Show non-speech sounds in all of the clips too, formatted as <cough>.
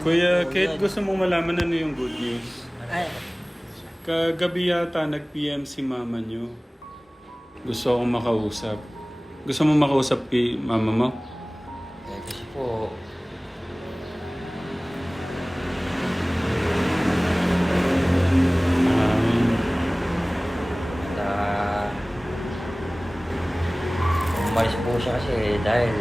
Kuya Kate, gusto mong malaman ano yung good news? Ay, Kagabi yata nag-PM si mama niyo. Gusto akong makausap. Gusto mo makausap kay mama mo? eh, kasi po, Um, ah, umalis po siya kasi dahil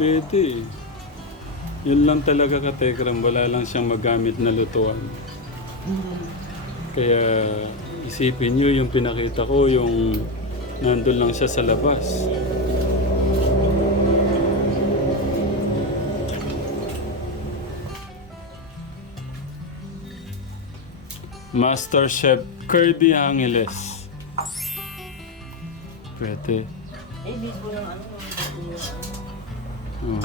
Pwede eh. Yun lang talaga ka, Tekram. Wala lang siyang magamit na lutuan. Kaya isipin niyo yung pinakita ko, yung nandun lang siya sa labas. Master Chef Kirby Angeles. Pwede. eh, mismo ng ano, Oh.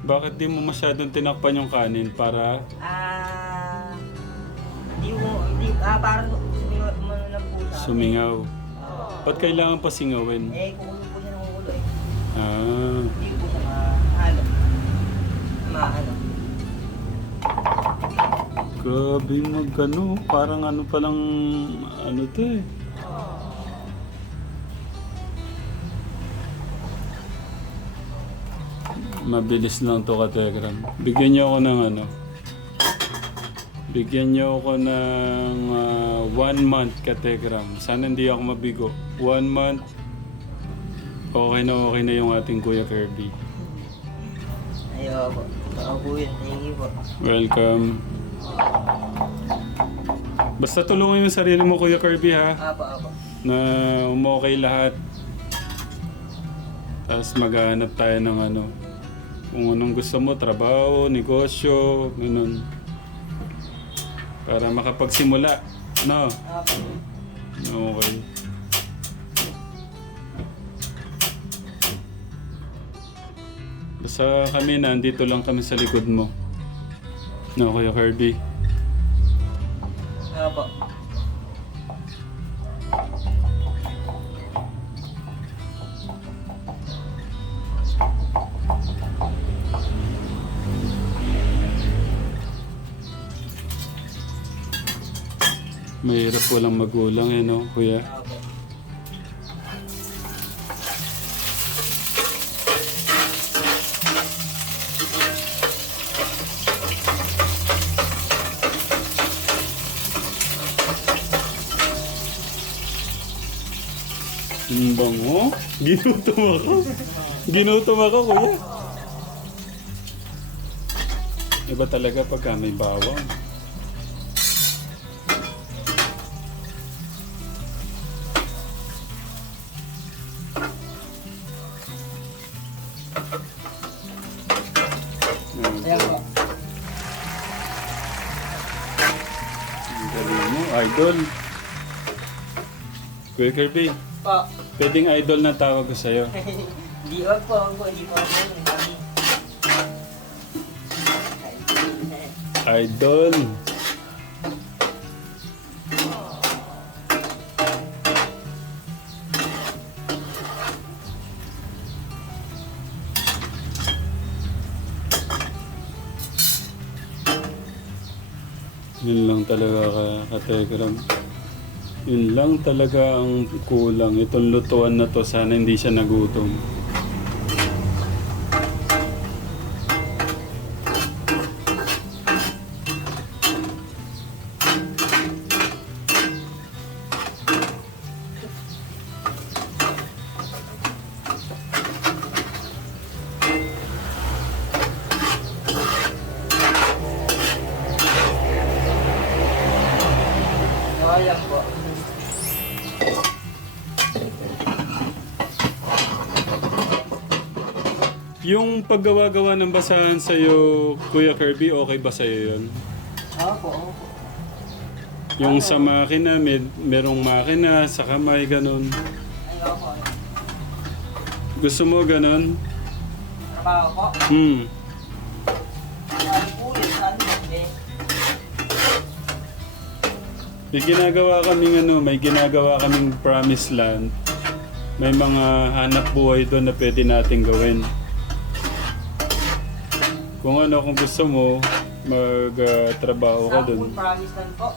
Bakit di mo masyadong tinakpan yung kanin para Ah, hindi mo, hindi, ah, parang sumigaw mo na po sa sumingaw? Oo. Ba't kailangan pa singawin? Eh, kumulo po siya ng kumulo eh. Ah, Hindi po siya mahalo. Mahalo. Grabe magano. Parang ano palang, ano to eh. Mabilis lang to kategram. Bigyan niyo ako ng ano. Bigyan niyo ako ng ah, one month kategram. Sana hindi ako mabigo. One month. Okay na okay na yung ating Kuya Kirby. Ayaw po. Ako po yun. Thank you po. Welcome. Basta tulungan yung sarili mo, Kuya Kirby, ha? Apo, apo. Na umokay lahat. Tapos maghanap tayo ng ano. Kung anong gusto mo, trabaho, negosyo, ganun. Para makapagsimula. No? Apo. Okay. Basta kami, nandito lang kami sa likod mo. No, Kuya Kirby. Apo. Mahirap walang magulang eh, no, Kuya? Ang bango. Ginutom ako. Ginutom ako, Kuya. Iba talaga pagka may bawang. Ayan po. Ang galing mo, idol. Kuya Kirby, Po. Pwedeng idol na tawag ko sa'yo. Di wag po, wag po. Di po ako. Idol. Yun lang talaga ka, kategram. Yun lang talaga ang kulang. Itong lutuan na to, sana hindi siya nagutom. Yung paggawa-gawa ng basahan sa'yo, Kuya Kirby, okay ba sa'yo yun? Opo, opo. Yung sa makina, may, merong makina, sa kamay, ganun. Ayoko. Gusto mo ganun? Trabaho ko. Hmm. Ano po yun? Ano yun? May ginagawa kaming ano, may ginagawa kaming promised land. May mga hanap buhay doon na pwede nating gawin. Kung ano, kung gusto mo, mag-trabaho ka Sa doon. full promise lang po.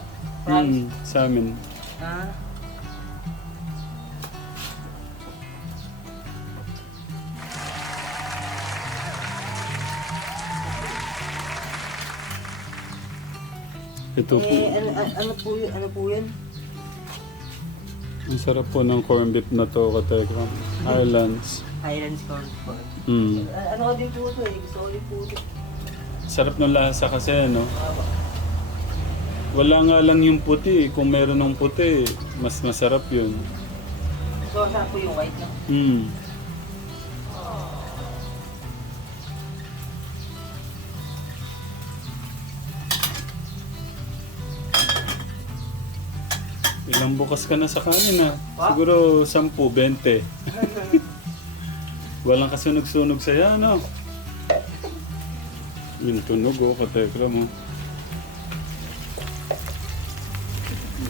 Promise. Hmm, sa amin. Ah. Ito po. Eh, ano, ano, ano po yun? Ano po yun? Ang sarap po ng corned beef na to, Katekram. Highlands. Highlands corn po. Hmm. A- Ano ko din po ito eh. Gusto ko din po ito. Sarap ng lasa kasi, no? Aba. Wala nga lang yung puti. eh. Kung meron ng puti, mas masarap yun. So, saan po yung white na? Hmm. Ilang bukas ka na sa kanin ha? Siguro 10, 20. <laughs> Walang kasunog-sunog sa'yo, ano? Yung tunog, oh, katekra mo.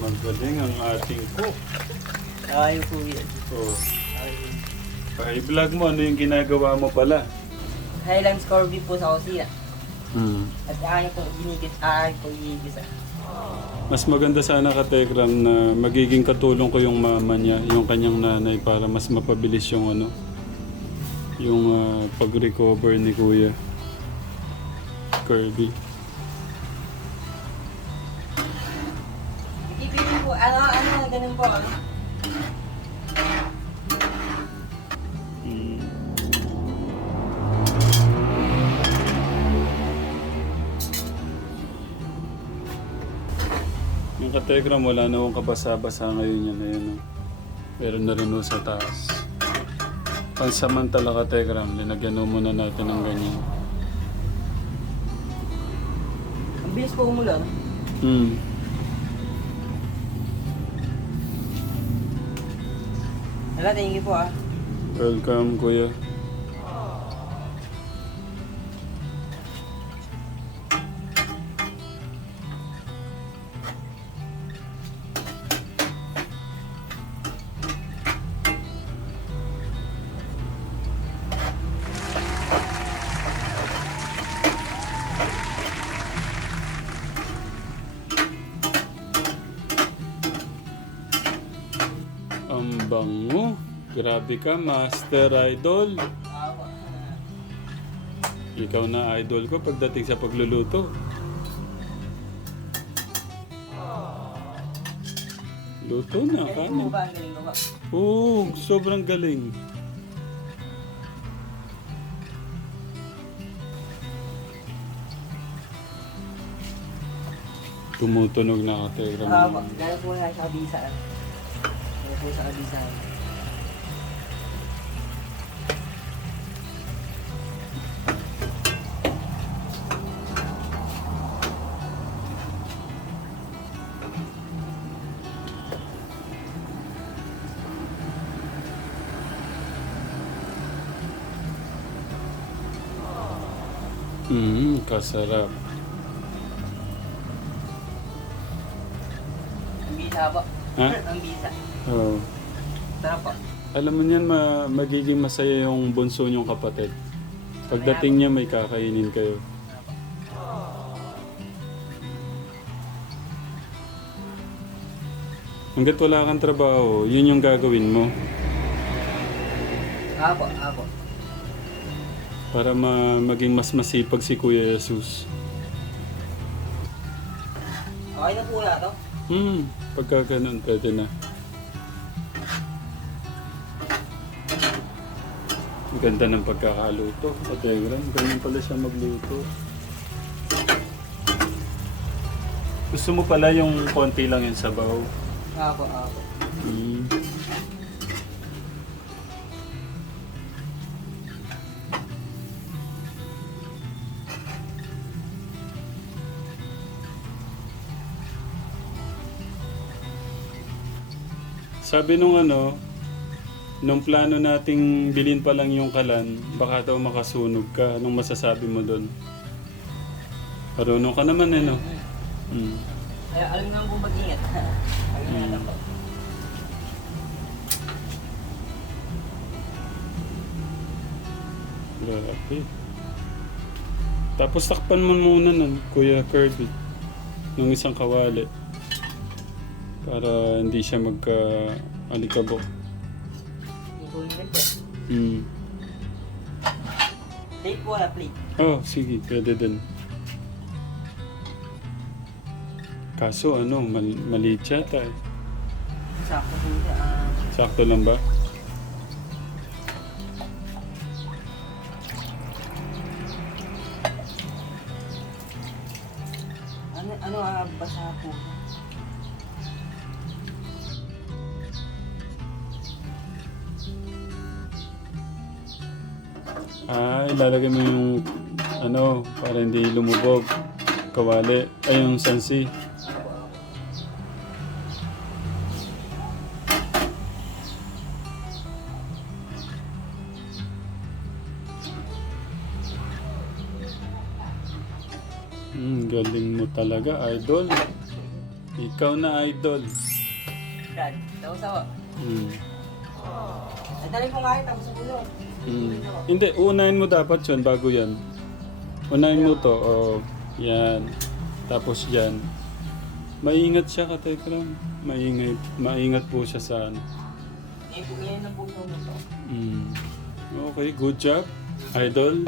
Magaling ang ating cook. Ayaw po yun. Oh. Ayaw. Pa-vlog mo, ano yung ginagawa mo pala? Highlands corn beef po sa kusina. Hmm. At ayaw po ginigit. Ayaw po ginigit. Mas maganda sana ka Tekram na magiging katulong ko yung mama niya, yung kanyang nanay para mas mapabilis yung ano, yung ah, pag-recover ni Kuya Kirby. Ipipili po. Ano, ano, ganun po. Ano? Mm. Yung kategram, wala na akong kabasa-basa ngayon yan. Ayun, no? Meron na rin sa taas. Pansamantala kategram, linagyan ho muna natin ng ganyan. Ang bilis po umulan. Hmm. Hala, thank you po ah. Welcome, Kuya. Bango. Grabe ka, Master Idol. Ikaw na idol ko pagdating sa pagluluto. Luto na, kanin. Oo, sobrang galing. Tumutunog na ka, Tegram. Ako. Galing po na sa po sa kabisa. Mm, kasarap. Ang bisa po. Ha? Ang bisa. Oo. Tara po. Alam mo niyan, ma- magiging masaya yung bunso niyong kapatid. Pagdating niya, may kakainin kayo. Hanggat wala kang trabaho, yun yung gagawin mo. Ako, ako. Para ma- maging mas masipag si Kuya Jesus. Okay na po na to. Hmm, pagka ganun, pwede na. Ganda ng pagkakaluto. Sa Telegram, ganyan pala siya magluto. Gusto mo pala yung konti lang yung sabaw. Ako, ako. Hmm. Sabi nung ano, Nung plano nating bilhin pa lang yung kalan, baka daw makasunog ka. Anong masasabi mo doon? Marunong ka naman eh, no? Mm. Ay, alam nga kung mag-ingat. <laughs> mm. Grabe. Tapos takpan mo muna nun, Kuya Kirby, ng isang kawali para hindi siya magka-alikabok. 200 Hmm. Plate wala plate. Oh, sige, pwede din. Kaso ano, mal maliit yata eh. Sakto po niya. ah. Sakto lang ba? ano, ano ah, basa po. Ah, ilalagay mo yung ano, para hindi lumubog. Kawali. Ay, yung sansi. Hmm, galing mo talaga, idol. Ikaw na, idol. Dad, tapos ako. Hmm. Ay, dali po nga tapos sa puno. Hmm. Hindi, unahin mo dapat yun bago yan. Unahin mo to, oh, yan. Tapos yan. Maingat siya ka, Tekram. Maingat, maingat po siya sa ano. Eh, po yan ang puso mo to. Hmm. Okay, good job, idol.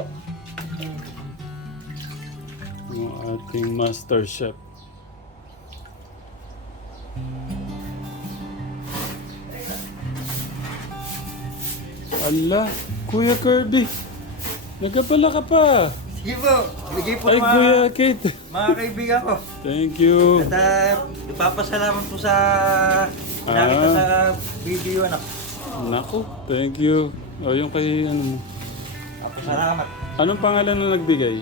Ang ating master chef. Ala, Kuya Kirby. Nagkapala ka pa. Sige po, bigay po Ay, mga, Kuya Kate. mga kaibigan ko. Thank you. At uh, ipapasalamat po sa nakita Ah. sa video anak. Naku, thank you. O, yung kay ano mo. Papasalamat. Anong pangalan na nagbigay?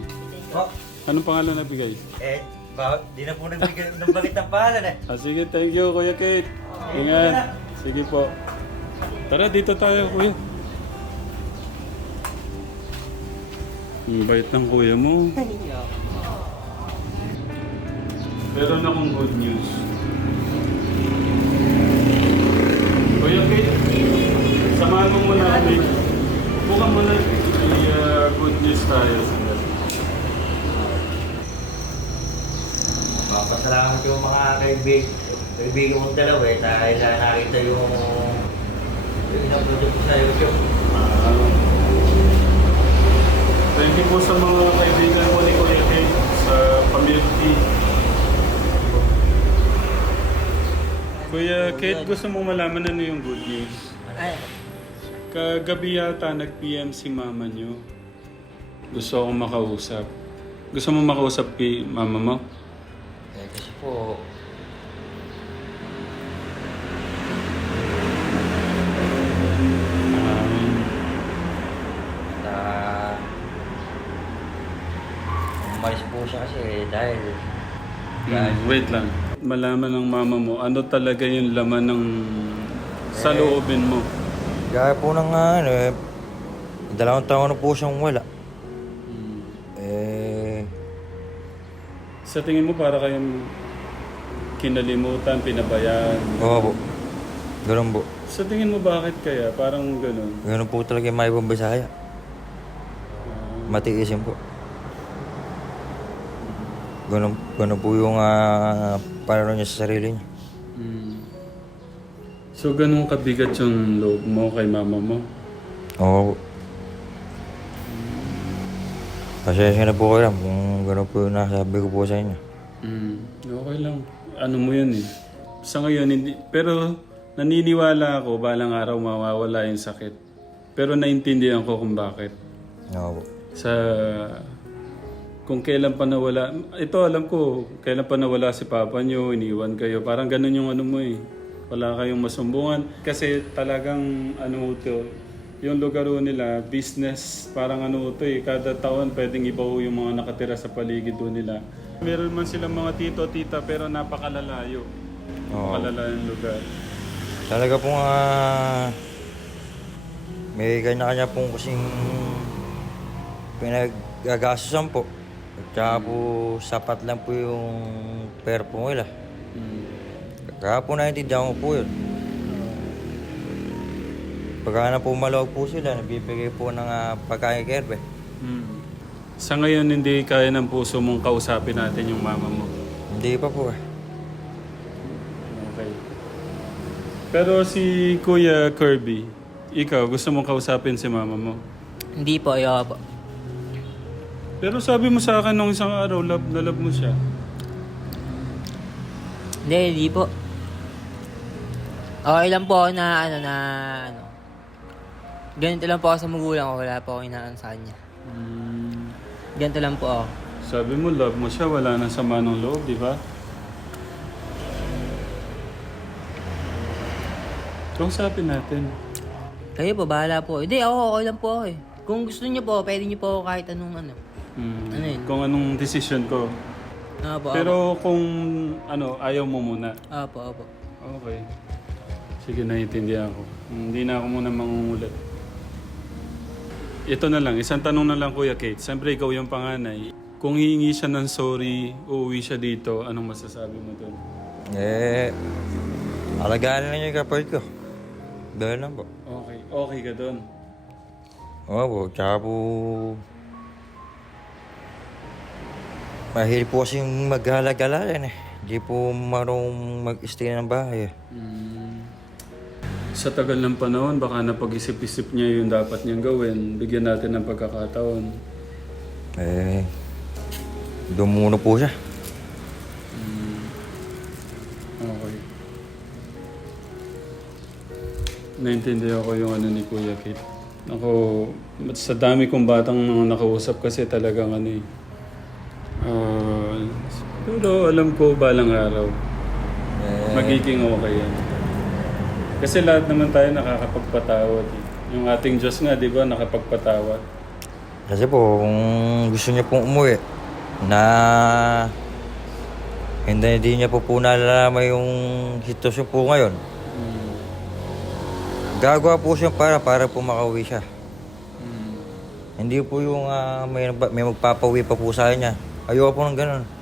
Po, Anong pangalan na nagbigay? eh, ba, di na po nagbigay ng bakit ng pangalan eh. Ah, sige, thank you, Kuya Kate. Ingat. Sige po. Tara, dito tayo, Kuya. Ang bait ng kuya mo. Meron akong good news. Kuya Kate, samahan mo muna kami. Buka muna. May uh, good news tayo. Papasalamat yung mga kaibig, kaibigan mong dalawa eh, dahil uh, nakita yung yung isang project ko sa YouTube. Ah. Thank you po sa mga kaibigan mo ni Kuya Kate sa community. Kuya Kate, gusto mong malaman ano yung good news? Ay, Kagabi yata nag-PM si mama niyo. Gusto akong makausap. Gusto mo makausap kay mama mo? Eh, kasi po, Um, at ah, umalis po siya kasi dahil mm, wait lang. Malaman ng mama mo, ano talaga yung laman ng sa loobin mo? Gaya po ng ano eh, dalawang taon na po siyang wala. Mm. Eh, Sa tingin mo para kayong kinalimutan, pinabayaan. oo po. Ganun po. Sa tingin mo bakit kaya? Parang ganun. Ganun po talaga yung may ibang Bisaya. Matiisin po. Ganun, ganun po yung uh, parang niya sa sarili niya. Mm. So ganun kabigat yung loob mo kay mama mo? Oo. Pasensya na po kayo lang kung ganun po yung nasabi ko po sa inyo. Mm. Okay lang. Ano mo yun eh. Sa ngayon, hindi, pero naniniwala ako balang araw mawawala yung sakit. Pero naintindihan ko kung bakit. Oo. Sa kung kailan pa nawala, ito alam ko, kailan pa nawala si papa nyo, iniwan kayo. Parang ganun yung ano mo eh. Wala kayong masumbungan. Kasi talagang ano to, yung lugar nila, business, parang ano to eh, kada taon pwedeng iba yung mga nakatira sa paligid ho nila. Meron man silang mga tito, tita, pero napakalalayo. Oo. Yung lugar. Talaga pong ah, may kanya-kanya pong kasing pinaggagastusan po. At saka po sapat lang po yung pera po nila. Mm. Kaya po naintindihan ko po yun. Pagka na po malawag po sila, nabibigay po ng ah, pagkain kay Herbe. Mm. Sa ngayon, hindi kaya ng puso mong kausapin natin yung mama mo. Hindi pa po eh. Okay. Pero si Kuya Kirby, ikaw, gusto mong kausapin si mama mo? Hindi po, ayoko po. Pero sabi mo sa akin nung isang araw, love na love mo siya. Hindi, hindi po. Okay lang po na ano na ano. Ganito lang po ako sa magulang ko, wala po ako inaan sa kanya. Mm. Ganito lang po ako. Sabi mo, love mo siya, wala nang sama ng loob, di ba? Kausapin natin. Kayo po, bahala po. Hindi, ako okay lang po ako eh. Kung gusto niyo po, pwede niyo po ako kahit anong ano. Mm. Ano yun? Kung anong decision ko. Opo, Pero kung ano, ayaw mo muna. Opo, opo. Okay. Sige, naiintindihan ko. Hindi na ako muna mangungulit. Ito na lang, isang tanong na lang Kuya Kate. Siyempre ikaw yung panganay. Kung hihingi siya ng sorry, uuwi siya dito, anong masasabi mo doon? Eh, alagaan niyo yung kapatid ko. Dahil lang po. Okay, okay ka doon. Oo po, tsaka po... Mahirap po kasing maghalagalayan eh. Hindi po marunong mag-stay ng bahay eh. Mm. Sa tagal ng panahon, baka napag-isip-isip niya yung dapat niyang gawin. Bigyan natin ng pagkakataon. Eh, dumuno po siya. Okay. Naintindihan ko yung ano ni Kuya Kit. Ako, sa dami kong batang nakausap kasi talagang ano eh. Pero alam ko balang araw, Eh, magiging okay yan. Kasi lahat naman tayo nakakapagpatawad eh. Yung ating Diyos nga, di ba, nakapagpatawad. kasi po, kung gusto niya pong umuwi, na hindi, hindi niya po po nalalaman yung sitwasyon po ngayon. Mm. Gagawa po siya para, para po makauwi siya. Mm. Hindi po yung ah, may, may magpapawi pa po sa kanya. Ayoko po ng ganun.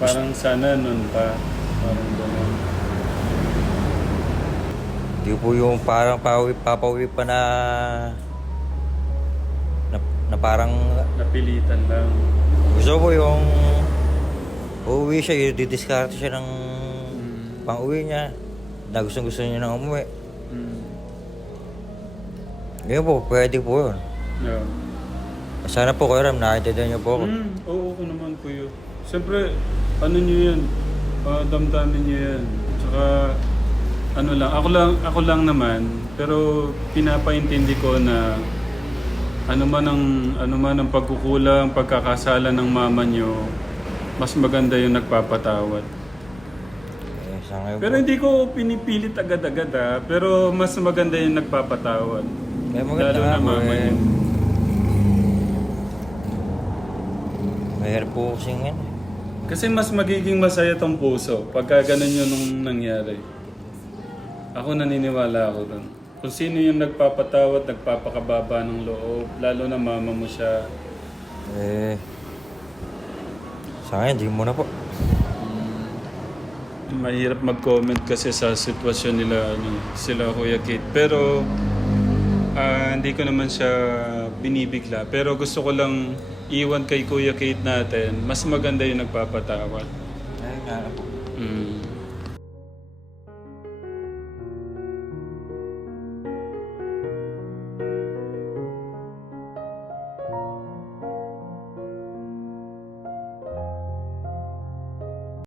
Parang sana nun pa. Parang gano'n. Hindi po yung parang pawi, papawi pa na, na, na parang Napilitan lang. gusto ko yung uuwi siya, yung didiskarte siya ng Mm. pang-uwi niya na gustong gusto niya nang umuwi. Mm. Ngayon po, pwede po yun. Yeah. Sana po kayo Ram, nakintindihan niyo po ako. Mm, oo, oo naman kuya. Siyempre, ano nyo yan? Ah, damdamin nyo yan. Tsaka, ano lang, ako lang, ako lang naman, pero pinapaintindi ko na ano man ang ano man ang pagkukulang, pagkakasala ng mama nyo, mas maganda yung nagpapatawad. Eh, Pero hindi ko pinipilit agad-agad ah, pero mas maganda yung nagpapatawad. Eh, maganda Lalo na mama eh. niyo. Mahirap po kasing yan. eh. Kasi mas magiging masaya tong puso pagka ganun yun nung nangyari. Ako naniniwala ako doon. Kung sino yung nagpapatawad, nagpapakababa ng loob, lalo na mama mo siya. Eh, sa di mo na po. Mahirap mag-comment kasi sa sitwasyon nila, ano, sila Kuya Kate. Pero ah, hindi ko naman siya binibigla. Pero gusto ko lang iwan kay Kuya Kate natin, mas maganda yung nagpapatawad. Ayun nga po. Mm.